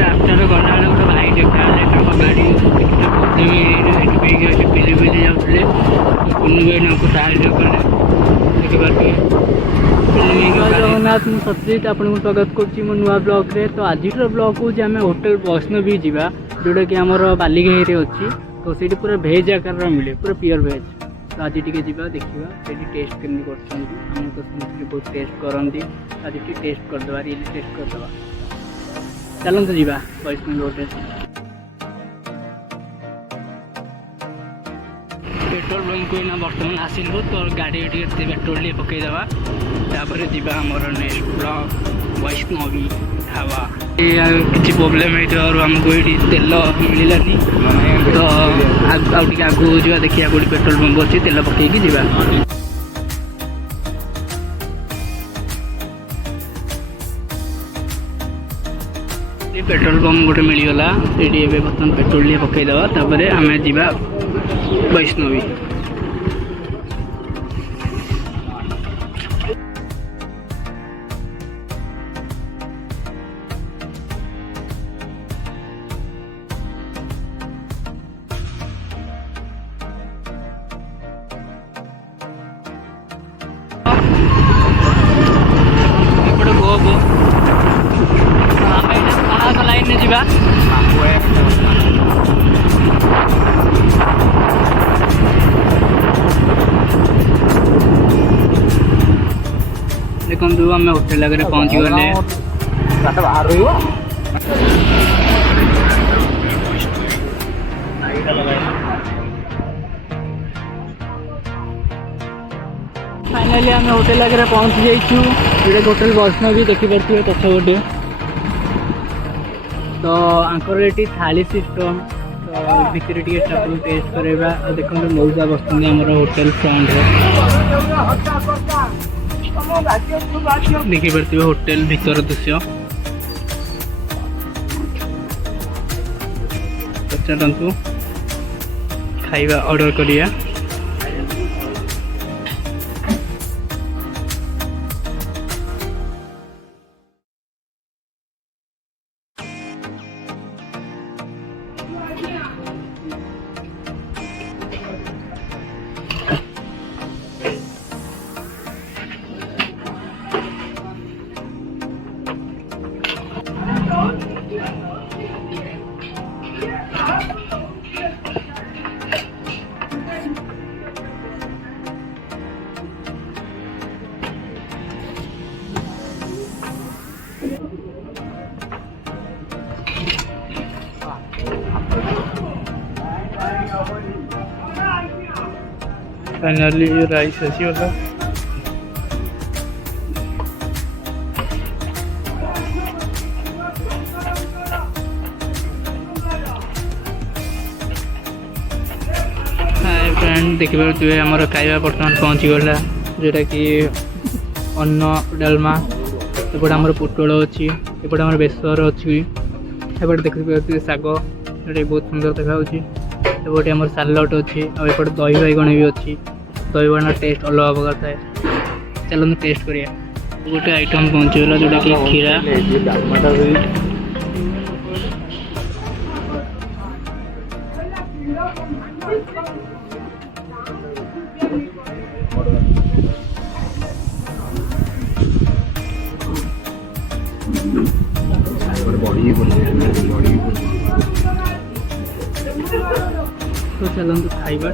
ରାସ୍ତାରେ ଗଲାବେଳେ ଗୋଟେ ଭାଇ ଦେଖାହେଲେ ତାଙ୍କ ଗାଡ଼ି କିଛିଟା ପ୍ରୋବ୍ଲେମ୍ ହେଇଛି ପିଲି ପିଲି ଯାଉଥିଲେ କୁନୁ ଭାଇ ତାଙ୍କୁ ସାହାଯ୍ୟ କଲେ ଦେଖିପାରୁଥିବେ। ଜୟ ଜଗନ୍ନାଥ, ମୁଁ ସତ୍ୟଜିତ ଆପଣଙ୍କୁ ସ୍ୱାଗତ କରୁଛି ମୋ ନୂଆ ବ୍ଲଗ୍ରେ। ତ ଆଜିର ବ୍ଲଗ୍ ହେଉଛି ଆମେ ହୋଟେଲ ବୈଷ୍ଣବୀ ଯିବା, ଯେଉଁଟାକି ଆମର ବାଲିଘାଇରେ ଅଛି। ତ ସେଇଠି ପୁରା ଭେଜ୍ ଆକାରର ମିଳେ, ପୁରା ପିଓର ଭେଜ୍। ତ ଆଜି ଟିକେ ଯିବା ଦେଖିବା ସେଇଠି ଟେଷ୍ଟ କେମିତି କରୁଛନ୍ତି। ଆମକୁ ତ ଶୁଣିଥିଲି ବହୁତ ଟେଷ୍ଟ କରନ୍ତି, ଆଜି ଟିକେ ଟେଷ୍ଟ କରିଦେବା, ରିଏଲି ଟେଷ୍ଟ କରିଦେବା। ଚାଲନ୍ତୁ ଯିବା ବୈଷ୍ଣବୀ ହୋଟେଲ। पेट्रोल पंप को ना बर्तमान आसिलु तो गाड़ी टे पेट्रोल टे पकईदे तापर जा आमर नेक्स्ट ब्लॉक वैष्णवी ढाबा। किसी प्रोब्लेम होमको ये तेल मिलानी तो आगे आगू जा देखिए कौटी पेट्रोल पंप अच्छी तेल पकईकी जा। पेट्रोल पंप गोटे मिलगला ये बर्तमान पेट्रोल टे पकईदे तापर आम जा वैष्णवी। लाइन में जा देखो आम होटेल आगे पहुँची गले। फाइनाली आम होटेल आगे पहुँची जाइए, होटेल वैष्णवी देखिपे पछपटे। तो आंकर ये थाली सिस्टम तो भितर टेस्ट करवा। देखो मौजा बस होटेल फ्रंट देखिपे होटेल भीतर दृश्य। चलतु खाइबा ऑर्डर करिया। Finally rice आसीगला। फ्रेंड देखिए आमर खाଇବା बर्तमान पहुँची गला, जोटा कि अन्न डालमा। एपटे आमर पोटल अच्छी, एपटे आमर बेसर अच्छी, एपटे देखिए शाग जोटा बहुत सुंदर देखा। एपटे आमर सालट अच्छी, एपटे दही बैगण भी अच्छी। दही बैगण टेस्ट अलग प्रकार थाए। चलो टेस्ट करिया। गोटे आइटम पहुँचीगला जोटा कि खीरा। तो चलते खाइबा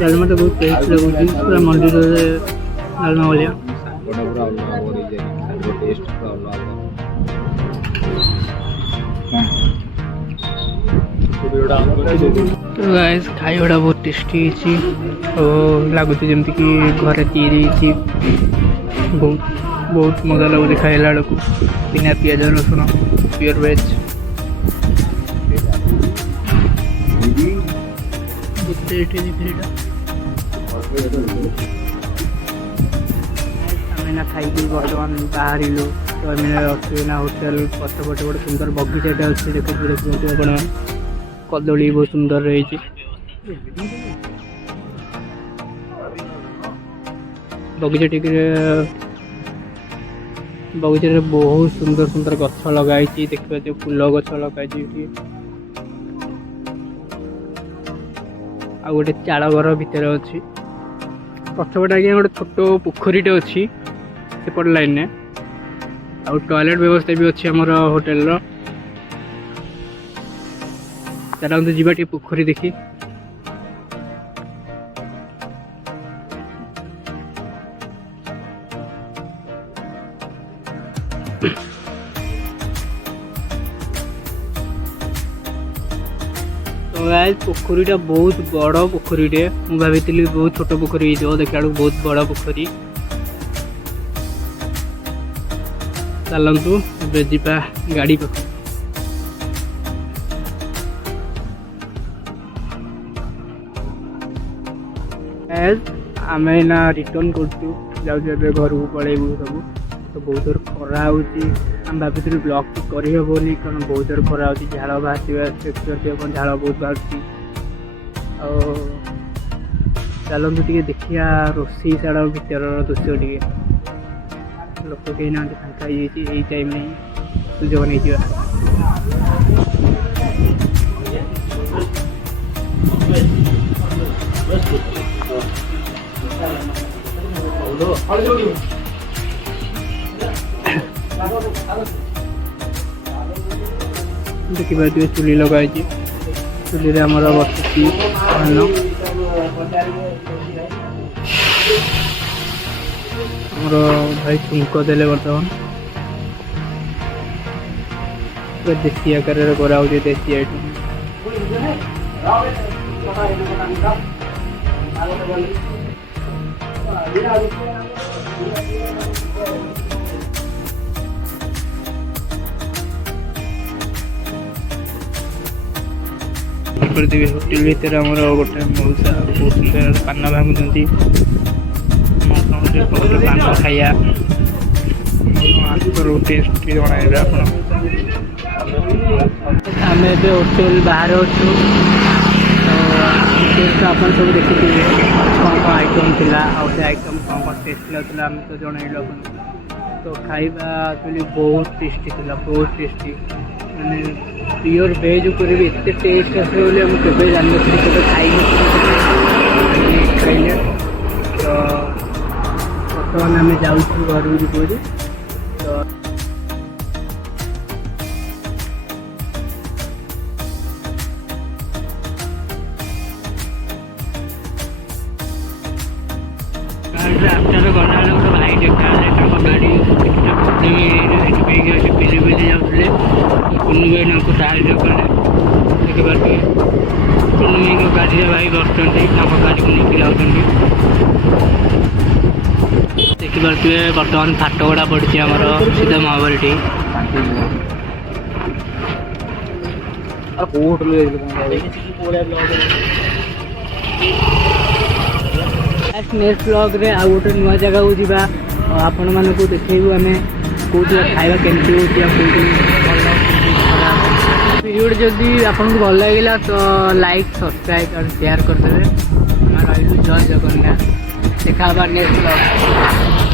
डालमा तो बहुत टेस्ट लगुच पूरा मंदिर डालमा भाया। तो गाइस खाइबा बहुत टेस्टी लगुच जमती कि घर तैयारी बहुत बहुत मजा लगुच खाइला बेलू बिना पियाज रसुण प्योर वेज। खाई बर्तमान बाहर तो अश्विना होटेल पछपटे गोटे सुंदर बगीचाटे अच्छे। देखते आप कदली बहुत सुंदर रही। बगीचा बगीचे बहुत सुंदर सुंदर गछ लगाई देखिए फूल गछ लगाई आ गोटे चाल घर भितर अच्छी पछपटे आज्ञा गोटे छोट पोखरीटे अच्छी सेपट लाइन आ टॉयलेट व्यवस्था भी अच्छी आमर होटेल चलते जीवा टे पोखरी देखी तो गाइस पोखरीटा बहुत बड़ पोखरीटे मु भाई बहुत छोट पोखरी देखा बहुत बड़ पोखरी चलतु जा गाड़ी पाख आम ना रिटर्न कर घर को पलैबू सब तो बहुत जोर खरा होम भाई ब्लॉग तो करहबनी कारण बहुत जोर खरा हो झाड़ बाहर झाड़ बहुत बाहर चलतु टे देखिया रोषे शाड़ भर दृश्य टे लोक कहीं ना फांका यही टाइम नहीं सुजोग नहीं जा देखिए चुली लगाई चुली आमर बसुची आमर भाई छुंक देले बर्तमान देसी आकार कराऊे देसी आइटम होटेल भितर आमर गोटे मौसा बहुत सुंदर पान भांगुंट पान खाया टेस्ट जन आम होटेल बाहर अच्छु तो आप सब देखिए कौन कौन आइटम थी आइटम कौन कौन टेस्ट लगता आम तो जनइल तो खाଇବା बहुत टेस्टी थी बहुत टेस्टी मैंने प्योर वेज उपर भी एत टेस्ट आसे बोली मुझे जानी के खाई खाइले तो बर्तमान आम जाऊँ घर को तो रास्तार गला गोटे भाई देखा गाड़ी पेली पेली जाते कुन्नू भाई ना साहय कले देखिए कुन्नू भाई गाड़ी भाई बसुँच गाड़ी को लेकिन जाऊँगी देखिपे बर्तमान फाट गुड़ा पड़ी आमर सीधा महाबली नेक्स्ट ब्लॉग रे आ गोटे नुआ जगह को जीवा आपण मानक देखू आम कौटी खाଇବା केमती वीडियो जदि आपन को भल लगे तो लाइक सब्सक्राइब और शेयर करदे। रही जय जगन्नाथ देखा नेक्स्ट ब्लॉग।